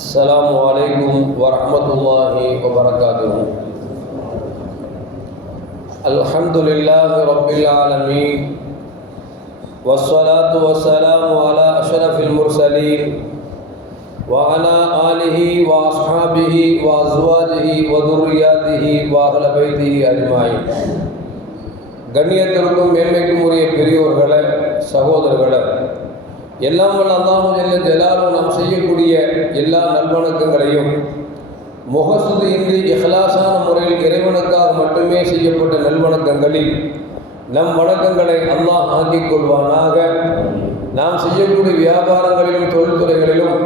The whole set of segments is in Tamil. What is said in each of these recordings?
السلام عليكم ورحمة الله وبركاته الحمد لله رب العالمين والصلاة والسلام على أشرف المرسلين وعلى آله وأصحابه وأزواجه وذرياته وأهل بيته أجمعين கண்ணியத்திற்கும் மேன்மைக்கும் உரிய பெரியோர்களே சகோதரர்களே எல்லாம் வல்ல அல்லாஹு ஜல்ல ஜலாலும் நாம் செய்யக்கூடிய எல்லா நல்வணக்கங்களையும் முகசுதியின்றி இஹ்லாசான முறையில் இறைவனுக்காக மட்டுமே செய்யப்பட்ட நல்வணக்கங்களில் நம் வணக்கங்களை அல்லாஹ் ஆக்கிக் கொள்வானாக. நாம் செய்யக்கூடிய வியாபாரங்களிலும் தொழில்துறைகளிலும்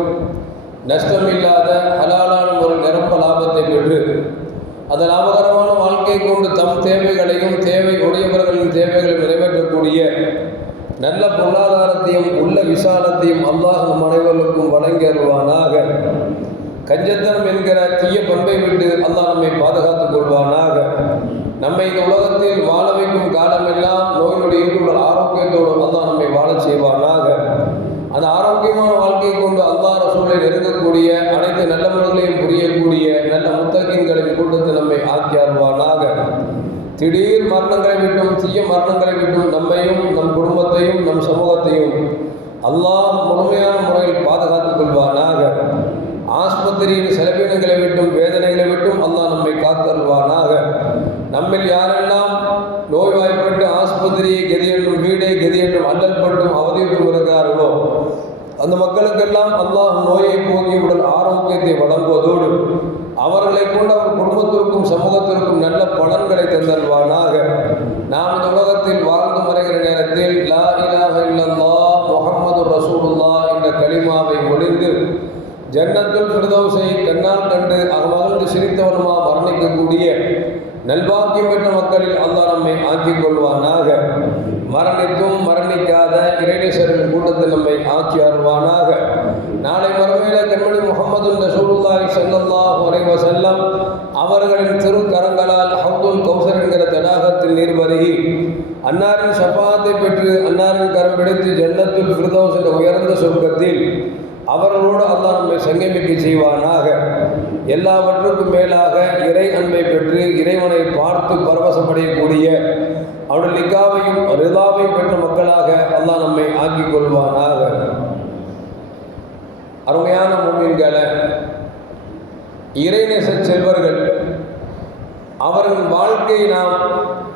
நஷ்டமில்லாத ஹலாலான ஒரு நிரப்ப லாபத்தை பெற்று அந்த லாபகரமான வாழ்க்கை கொண்டு தம் தேவைகளையும் தேவை உடையவர்களின் தேவைகளையும் நிறைவேற்றக்கூடிய நல்ல பொருளாதாரத்தையும் உள்ள விசாலத்தையும் அல்லாஹ் நம் அனைவருக்கும் வழங்கி கஞ்சத்தனம் என்கிற தீய பண்பை விட்டு அல்லாஹ் நம்மை பாதுகாத்துக் கொள்வானாக. நம்மை இந்த உலகத்தில் வாழ வைக்கும் காலமெல்லாம் நோயினுடைய நொடியுள்ள ஆரோக்கியத்தோடு அல்லாஹ் நம்மை வாழச் செய்வானாக. அந்த ஆரோக்கியமான வாழ்க்கை கொண்டு அல்லாஹ் ரசூலை நெருங்கக்கூடிய அனைத்து நல்ல முறைகளையும் புரியக்கூடிய நல்ல முத்தகின்களின் கூட்டத்தை நம்மை ஆக்கி அருள்வானாக. திடீர் மரணங்களை விட்டும் தீய மரணங்களை விட்டும் நம்மையும் நம் குடும்பத்தையும் நம் சமூகத்தையும் அல்லாஹ் முழுமையான முறையில் பாதுகாத்துக் கொள்வானாக. ஆஸ்பத்திரியின் செலவினங்களை விட்டும் வேதனைகளை விட்டும் அல்லாஹ் நம்மை காத்தருள்வானாக. நம்மில் யாரெல்லாம் நோய்வாய்ப்பட்டு ஆஸ்பத்திரியை கதி என்றும் வீடை கதி என்றும் அல்லல் பட்டும் அவதியுற்றும் அந்த மக்களுக்கெல்லாம் அல்லாஹ் நோயை போக்கி உடல் ஆரோக்கியத்தை வழங்குவதோடு அவர்களை கொண்டு அவர் குடும்பத்திற்கும் சமூகத்திற்கும் நன்றி தந்தல்வானாக நாம் இந்த உலகத்தில் வாழ்ந்து மறைகிற நேரத்தில் லா இலாஹ இல்லல்லா முகமது ரசூலுல்லா என்ற கலிமாவை ஒளிந்து ஜன்னத்தில் ஃபிர்தௌஸை கண்ணால் கண்டு அகமகிழ்ந்து சிரித்தவனுமா மரணிக்கக்கூடிய நல்வாக்கியம் பெற்ற மக்களில் அல்லா நம்மை ஆக்கிக் கொள்வானாக. மரணித்தும் மரணிக்காத இறைநேசரின் கூட்டத்தில் நம்மை ஆக்கி அருள்வானாக. நாளை மறுமையில கண்மணி முகமது ரசூலுல்லாஹி ஸல்லல்லாஹு அலைஹி செல்லம் அவர்களின் திருக்கரங்களால் ஹவுதுல் கௌசர் என்கிற தடாகத்தில் நீர் வருகி அன்னாரின் சபாத்தை பெற்று அன்னாரின் கரம் பிடித்து ஜன்னத்தில் பிரதோஷ உயர்ந்த சொர்க்கத்தில் அவர்களோடு அல்லாஹ் நம்மை சங்கமிக்க செய்வானாக. எல்லாவற்றுக்கும் மேலாக இறை அன்பை பெற்று இறைவனை பார்த்து பரவசப்படையக்கூடிய அவருடைய லிக்காவையும் ரிதாவையும் பெற்ற மக்களாக அல்லாஹ் நம்மை ஆக்கிக் கொள்வானாக. அருமையான மூமின்களை இறைநேச செல்வர்கள் அவர்கள் வாழ்க்கையை நாம்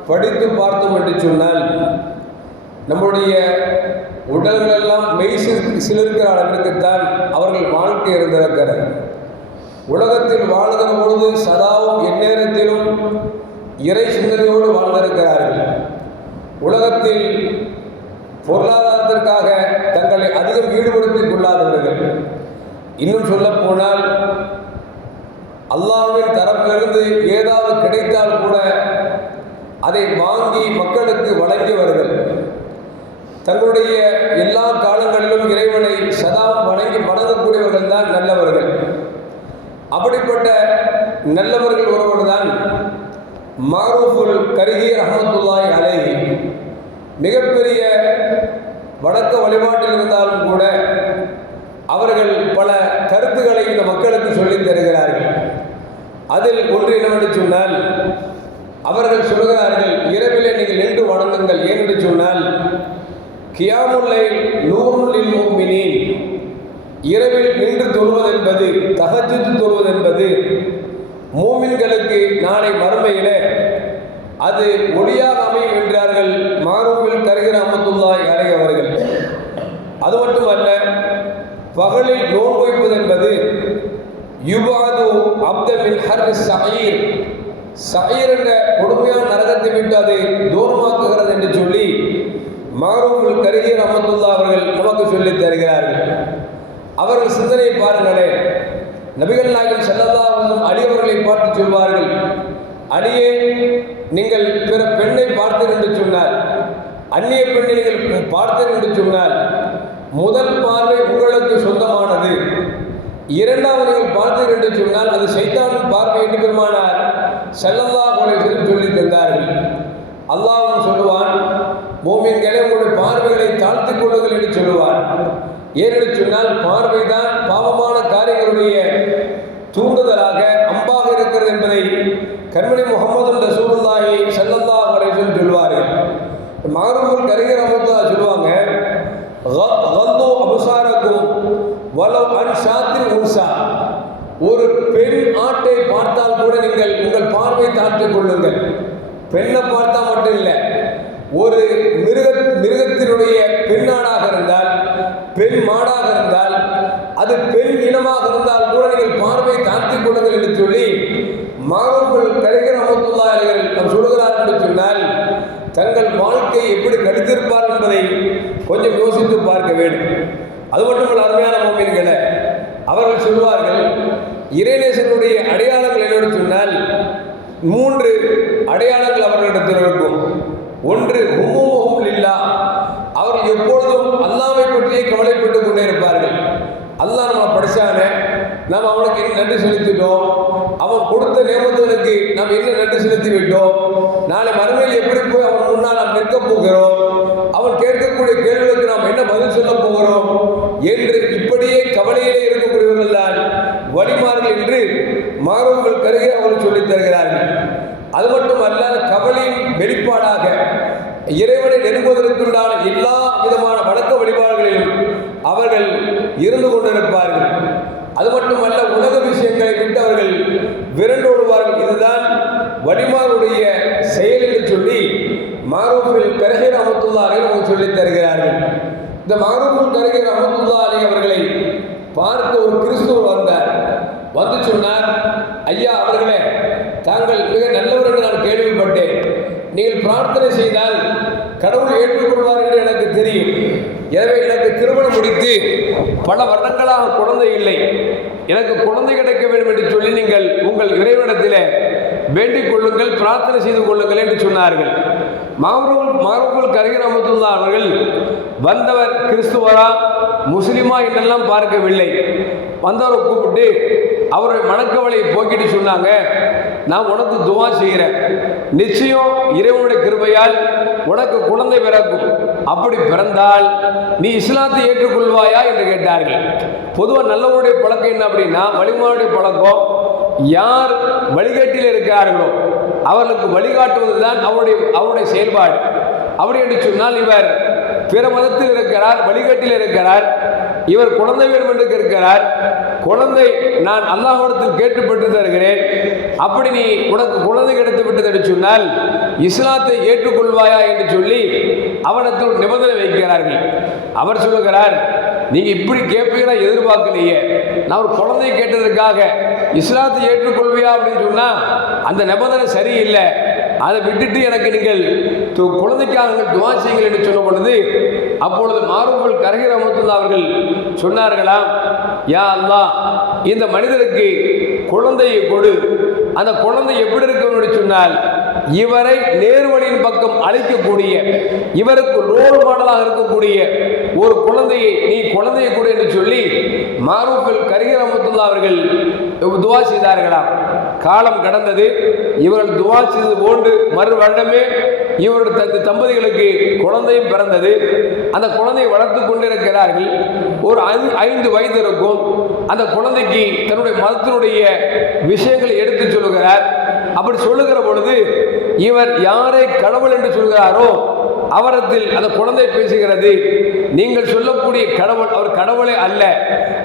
படித்து பார்த்தோம் என்று சொன்னால் நம்முடைய உடல்களெல்லாம் மெய் சிலிருக்கிற அளவிற்குத்தான் அவர்கள் வாழ்க்கை இருந்திருக்கிறது உலகத்தில் வாழ்கிற பொழுது சதாவும் எந்நேரத்திலும் இறை சிந்தனையோடு வாழ்ந்திருக்கிறார்கள். உலகத்தில் பொருளாதாரத்திற்காக தங்களை அதிகம் ஈடுபடுத்திக் கொள்ளாதவர்கள். இன்னும் சொல்ல போனால் அல்லாவின் தரப்பிலிருந்து ஏதாவது கிடைத்தால் கூட அதை வாங்கி மக்களுக்கு வழங்கியவர்கள் தங்களுடைய எல்லா காலங்களிலும் இறைவனை சதா வணங்கி வணங்கக்கூடியவர்கள் தான் நல்லவர்கள். அப்படிப்பட்ட நல்லவர்கள் ஒருவர் தான் மாரூஃபுல் கருகி ரஹமத்துல்லாய் அலேஹி. மிகப்பெரிய வடக்க வழிபாட்டில் இருந்தாலும் கூட அவர்கள் பல கருத்துக்களை இந்த மக்களுக்கு சொல்லித் தருகிறார்கள். அதில் ஒன்று என்னவென்று சொன்னால் அவர்கள் சொல்கிறார்கள் இரவிலே நீங்கள் நின்று வணங்குங்கள். ஏனென்று சொன்னால் கியாமுல்லை நூறுலில் மூமினின் இரவில் நின்று தொழுவதென்பது தகஜத்து தொழுவதென்பது மூமின்களுக்கு நாளை மறுமையில அது ஒளியாக அமையும் என்றார்கள் மாரூபில் கருகிற அமத்துல்லாய் அலை அவர்கள். அது மட்டுமல்ல பகலில் நோன்பு வைப்பது என்பது யுபாது அப்தமின் ஹர் சயீர் சயீர் என்ற கொடுமையான நரகத்தை விட்டு அது தூரமாக்குகிறது என்று சொல்லி மாரூபுல் கருகிய ரமத்துல்லா அவர்கள் நமக்கு சொல்லித் தருகிறார்கள். அவர்கள் சிந்தனை பாருங்களே. நபிகள் நாயகம் செல்லல்லாவும் அடியவர்களை பார்த்து சொல்வார்கள். அடியே நீங்கள் பிற பெண்ணை பார்த்தீர் என்று சொன்னார். அந்நிய பெண்ணை நீங்கள் பார்த்தீர் என்று சொன்னார். முதல் பார்வை உங்களுக்கு சொந்தமானது. இரண்டாவது நீங்கள் பார்த்தீர் என்று சொன்னால் அது சைத்தானின் பார்வை என்று பெருமானார் செல்லல்லா சொல்லி தந்தார்கள். அல்லாஹ் பார்வைகளை தாழ்த்திக் கொள்ளுங்கள் என்று சொல்லுவார். ஏனென்று சொன்னால் பார்வைதான் பாவமான காரியங்களுடைய தூண்டுதலாக அம்பாக இருக்கிறது என்பதை கண்மணி முகமது ரசூலுல்லாஹி ஸல்லல்லாஹு அலைஹி வஸல்லம் சொல்வார்கள். மாரூஃபுல் கரிகர் அமர்த்தா சொல்லுவாங்க கல்லு அபுசாரக்கும் வலவ் அன் ஷாத்தின் உன்சா ஒரு பெண் ஆட்டை பார்த்தால் கூட நீங்கள் உங்கள் பார்வை தாழ்த்திக் கொள்ளுங்கள். பெண்ணை பார்த்தா மட்டும் இல்லை ஒரு மிருக மிருகத்தினுடைய பெண்ணாடாக இருந்தால் பெண் மாடாக இருந்தால் அது பெண் இனமாக இருந்தால் கூட நீங்கள் பார்வை தாழ்த்திக் கொள்ளுங்கள் என்று சொல்லி மாணவர்கள் கலைஞர் அமத்துல்லா அவர்கள் நாம் சொல்கிறார் என்று சொன்னால் தங்கள் வாழ்க்கையை எப்படி கடித்திருப்பார் என்பதை கொஞ்சம் யோசித்து பார்க்க வேண்டும். அது மட்டுமல்ல அருமையான மோமீன்களை அவர்கள் சொல்வார்கள் இறைநேசனுடைய அடையாளங்கள் என்னென்னு சொன்னால் மூன்று அடையாளங்கள் அவர்களிடத்தில் இருக்கும். ஒன்று ஹுமுமுஹும் லில்லா. அவர்கள் எப்பொழுதும் அல்லாவை பற்றியே கவலைப்பட்டு கொண்டே இருப்பார்கள். அல்லாஹ் நம்ம படிச்சானே. நாம் அவனுக்கு என்ன நன்றி செலுத்திட்டோம். அவன் கொடுத்த நியமத்துகளுக்கு நாம் என்ன நன்றி செலுத்தி விட்டோம் நாளை மறுமையில் எப்படி போய் அவன் முன்னால் நாம் நிற்க போகிறோம்? அவன் கேட்கக்கூடிய கேள்விகளுக்கு நாம் என்ன பதில் சொல்ல போகிறோம்? என்று இப்படியே கவலையிலே இருக்கக்கூடியவர்கள் தான் வழிமார்கள் என்று மாணவர்கள் கருகே அவர்கள் சொல்லித் தருகிறார்கள். அது மட்டுமல்ல கவலின் வெளிப்பாடாக இறைவனை நெருங்குவதற்குண்டான எல்லா விதமான வணக்க வழிபாடு அவர்கள் இருந்து கொண்டிருப்பார்கள் அது மட்டுமல்ல உலக விஷயங்களை விட்டு அவர்கள் விரண்டோடுவார்கள் இதுதான் வழிமாருடைய செயல் என்று சொல்லி மாரூஃபில் கரகர் அமத்துல்லாரை அவங்க சொல்லித் தருகிறார்கள் இந்த மாரூஃபுல் கரகர் அமத்துல்லா அலி அவர்களை பார்க்க ஒரு கிறிஸ்துவர் வந்தார் வந்து சொன்னார் ஐயா அவர்களே தாங்கள் மிக நல்லவர் என்று நான் கேள்விப்பட்டேன் நீங்கள் பிரார்த்தனை செய்தால் கடவுள் ஏற்றுக்கொள்வார் என்று எனக்கு தெரியும். எனவே எனக்கு திருமணம் முடித்து பல வருடங்களாக குழந்தை இல்லை. எனக்கு குழந்தை கிடைக்க வேண்டும் என்று சொல்லி நீங்கள் உங்கள் இறைவனத்தில் வேண்டிக் கொள்ளுங்கள் பிரார்த்தனை செய்து கொள்ளுங்கள் என்று சொன்னார்கள். மாமரூல் மாரூபுல் கரிகர் அமத்துல்லா அவர்கள் வந்தவர் கிறிஸ்துவரா? முஸ்லிமா? என்றெல்லாம் பார்க்கவில்லை. வந்தவரை கூப்பிட்டு அவருடைய மணக்கவலையை போக்கிட்டு சொன்னாங்க. நான் உனக்கு துவா செய்கிறேன். நிச்சயம் இறைவனுடைய கிருபையால் உனக்கு குழந்தை பிறக்கும். அப்படி பிறந்தால் நீ இஸ்லாத்தை ஏற்றுக்கொள்வாயா என்று கேட்டார்கள். பொதுவாக நல்லவருடைய பழக்கம் என்ன அப்படின்னா வழிமாவுடைய பழக்கம் யார் வழிகாட்டில் இருக்கிறார்களோ அவர்களுக்கு வழிகாட்டுவதுதான் அவருடைய அவருடைய செயல்பாடு. அப்படி என்று சொன்னால் இவர் பிற மதத்தில் இருக்கிறார் வழிகாட்டில் இருக்கிறார். இவர் குழந்தை வேண்டும் என்று இருக்கிறார். குழந்தை நான் அல்லாஹ்விடத்தில் கேட்டு பெற்று தருகிறேன் அப்படி நீ உனக்கு குழந்தை கிடைத்து விட்டது சொன்னால் இஸ்லாத்தை ஏற்றுக்கொள்வாயா என்று சொல்லி அவனிடத்தில் நிபந்தனை வைக்கிறார்கள். அவர் சொல்லுகிறார் நீங்கள் இப்படி கேட்பீங்களா? எதிர்பார்க்கலையே. நான் ஒரு குழந்தையை கேட்டதற்காக இஸ்லாத்தை ஏற்றுக்கொள்வியா? அப்படின்னு சொன்னால் அந்த நிபந்தனை சரியில்லை. அதை விட்டுட்டு எனக்கு நீங்கள் குழந்தைக்காக துவா செய்யுங்கள் என்று சொன்ன பொழுது அப்பொழுது மாறுபல் கரகிர் அமர்த்துள்ள அவர்கள் சொன்னார்களாம் யா அல்லா இந்த மனிதருக்கு குழந்தையை கொடு. அந்த குழந்தை எப்படி இருக்கும் என்று சொன்னால் இவரை நேர்வழியின் பக்கம் அழைக்கக்கூடிய இவருக்கு ரோல் மாடலாக இருக்கக்கூடிய ஒரு குழந்தையை நீ குழந்தையை கொடு என்று சொல்லி மாரூஃபில் கரிகர் அமத்துல்லா அவர்கள் துவா செய்தார்களாம். காலம் கடந்தது. இவர்கள் துவா செய்தது போன்று மறு வருடமே இவருடைய தந்த தம்பதிகளுக்கு குழந்தையும் பிறந்தது. அந்த குழந்தையை வளர்த்து கொண்டிருக்கிறார்கள். ஒரு ஐந்து வயது இருக்கும். அந்த குழந்தைக்கு தன்னுடைய மதத்தினுடைய விஷயங்களை எடுத்து சொல்லுகிறார். அப்படி சொல்லுகிற பொழுது இவர் யாரை கடவுள் என்று சொல்கிறாரோ அவரத்தில் அந்த குழந்தை பேசுகிறது. நீங்கள் சொல்லக்கூடிய கடவுள் அவர் கடவுளே அல்ல.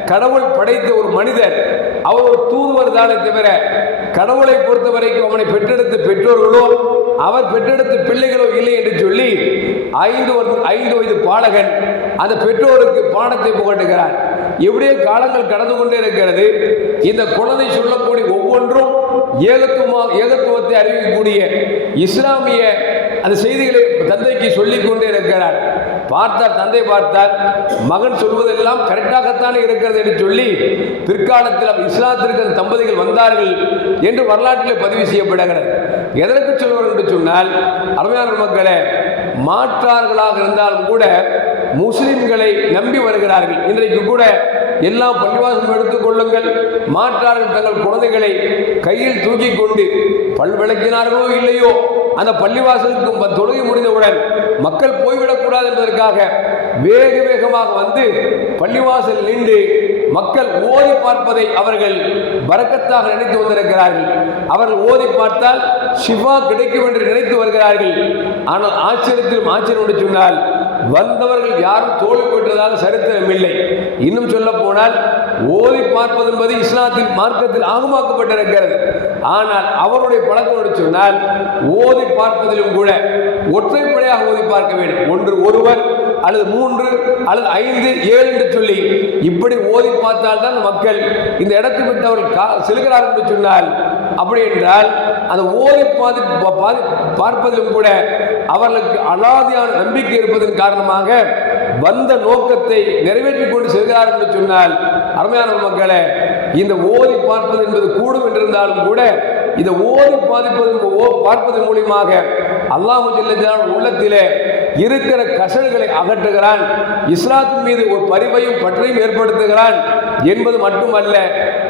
கடவுள் படைத்த ஒரு மனிதர். அவர் ஒரு தூதுவர் தானே தவிர கடவுளை பொறுத்த வரைக்கும் அவனை பெற்றெடுத்த பெற்றோர்களோ அவர் பெற்றெடுத்த பிள்ளைகளோ இல்லை என்று சொல்லி ஐந்து ஐந்து வயது பாலகன் அந்த பெற்றோருக்கு பாடத்தை புகட்டுகிறார். எப்படியே காலங்கள் கடந்து கொண்டே இருக்கிறது. இந்த குழந்தை சொல்லக்கூடிய ஒவ்வொன்றும் ஏகத்துவமா ஏகத்துவத்தை அறிவிக்கக்கூடிய இஸ்லாமிய அந்த செய்திகளை தந்தைக்கு சொல்லிக் கொண்டே இருக்கிறார். பார்த்தார் தந்தை பார்த்தார் மகன் சொல்வதெல்லாம் கரெக்டாகத்தானே இருக்கிறது என்று சொல்லி பிற்காலத்தில் இஸ்லாத்திற்கு அந்த தம்பதிகள் வந்தார்கள் என்று வரலாற்றில் பதிவு செய்யப்படுகிறது. எதற்கு சொல்வார் என்று சொன்னால் அருமையான மக்களே மாற்றார்களாக இருந்தாலும் கூட முஸ்லிம்களை நம்பி வருகிறார்கள். இன்றைக்கு கூட எல்லா பள்ளிவாசம் எடுத்துக்கொள்ளுங்கள் மாற்றார்கள் தங்கள் குழந்தைகளை கையில் தூக்கி கொண்டு பல் விளக்கினார்களோ இல்லையோ அந்த பள்ளிவாசலுக்கு தொழுகை முடிந்தவுடன் மக்கள் போய்விடக்கூடாது என்பதற்காக வேக வேகமாக வந்து பள்ளிவாசல் நின்று மக்கள் ஓதி பார்ப்பதை அவர்கள் பறக்கத்தாக நினைத்து வந்திருக்கிறார்கள். அவர்கள் ஓதி பார்த்தால் சிவா கிடைக்கும் என்று நினைத்து வருகிறார்கள். ஆனால் ஆச்சரியத்திலும் ஆச்சரியம் என்று சொன்னால் வந்தவர்கள் யாரும் தோல்வி பெற்றதாக சரித்திரம் இல்லை. இன்னும் சொல்ல போனால் ஓதி பார்ப்பது என்பது இஸ்லாத்தின் மார்க்கத்தில் ஆகமாக்கப்பட்டிருக்கிறது. ஆனால் அவருடைய பழக்கம் சொன்னால் ஓதி பார்ப்பதிலும் கூட ஒற்றைப்படையாக ஓதி பார்க்க வேண்டும். ஒன்று ஒருவர் அல்லது மூன்று அல்லது ஐந்து ஏழு என்று சொல்லி இப்படி ஓதி பார்த்தால்தான் மக்கள் இந்த இடத்தை விட்டு அவர்கள் கா- செல்கிறார்கள் என்று சொன்னால் அப்படி என்றால் அந்த ஓதி பாதி பாதி பார்ப்பதிலும் கூட அவர்களுக்கு அலாதியான நம்பிக்கை இருப்பதன் காரணமாக வந்த நோக்கத்தை நிறைவேற்றிக் கொண்டு செல்கிறார்கள் என்று சொன்னால் அருமையான மக்களே இந்த ஓதி பார்ப்பது என்பது கூடும் என்றிருந்தாலும் கூட இந்த ஓதி பாதிப்பது ஓ- பார்ப்பதன் மூலியமாக அல்லாஹு ஜல்ல உள்ளத்திலே இருக்கிற கசல்களை அகற்றுகிறான் இஸ்லாத்தின் மீது ஒரு பரிவையும் பற்றையும் ஏற்படுத்துகிறான் என்பது மட்டுமல்ல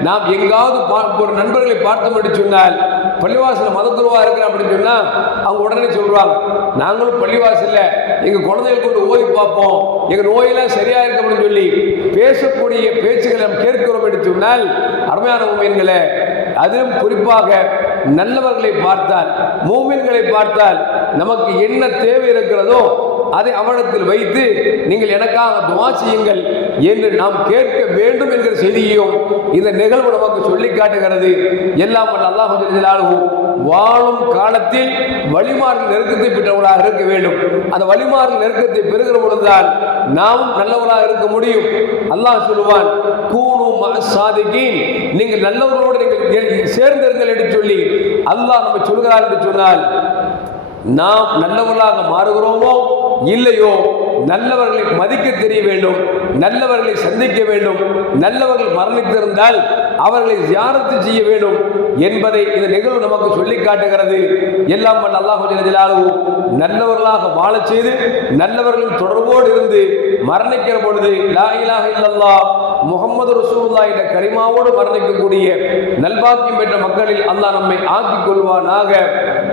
நாம் எங்காவது பா- ஒரு நண்பர்களை பார்த்தோம் என்று சொன்னால் பள்ளிவாசலில் மதத்துருவா இருக்கிற அப்படின்னு சொன்னா அவங்க உடனே சொல்றாங்க நாங்களும் பள்ளிவாசல்ல எங்க குழந்தைகள் கொண்டு ஓதி பார்ப்போம் எங்க நோயெல்லாம் சரியா இருக்கு அப்படின்னு சொல்லி பேசக்கூடிய பேச்சுகளை நாம் கேட்கிறோம் என்று சொன்னால் அருமையான உண்மையன்களே அதிலும் குறிப்பாக நல்லவர்களை பார்த்தால் மூமின்களை பார்த்தால் நமக்கு என்ன தேவை இருக்கிறதோ அதை அவனத்தில் வைத்து நீங்கள் எனக்காக துவா செய்யுங்கள். என்று நாம் கேட்க வேண்டும் என்கிற செய்தியையும் இந்த நிகழ்வு நமக்கு சொல்லி காட்டுகிறது. எல்லாம் அல்லாஹ் ஜல்லாலுஹு வாழும் காலத்தில் வழிமாறு நெருக்கத்தை பெற்றவர்களாக இருக்க வேண்டும். அந்த வழிமாறு நெருக்கத்தை பெறுகிற பொழுதுதான் நாம் நல்லவர்களாக இருக்க முடியும். அல்லாஹ் சொல்லுவான் கூணும் சாதிக்கின் நீங்கள் நல்லவர்களோடு நீங்கள் சேர்ந்திருங்கள் என்று சொல்லி அல்லாஹ் நம்ம சொல்கிறார் என்று சொன்னால் நாம் நல்லவர்களாக மாறுகிறோமோ இல்லையோ நல்லவர்களை மதிக்க தெரிய வேண்டும். நல்லவர்களை சந்திக்க வேண்டும். நல்லவர்கள் மரணித்திருந்தால் அவர்களை தியானத்து செய்ய வேண்டும் என்பதை இந்த நிகழ்வு நமக்கு சொல்லி காட்டுகிறது. எல்லாம் வல்ல அல்லாஹு நல்லவர்களாக வாழச் செய்து நல்லவர்களின் தொடர்போடு இருந்து மரணிக்கிற பொழுது லா இலாஹ இல்லல்லாஹ் முகமது ரசூல்லா என்ற கரிமாவோடு மரணிக்கக்கூடிய நல்பாக்கியம் பெற்ற மக்களில் அல்லாஹ் நம்மை ஆக்கிக் கொள்வானாக.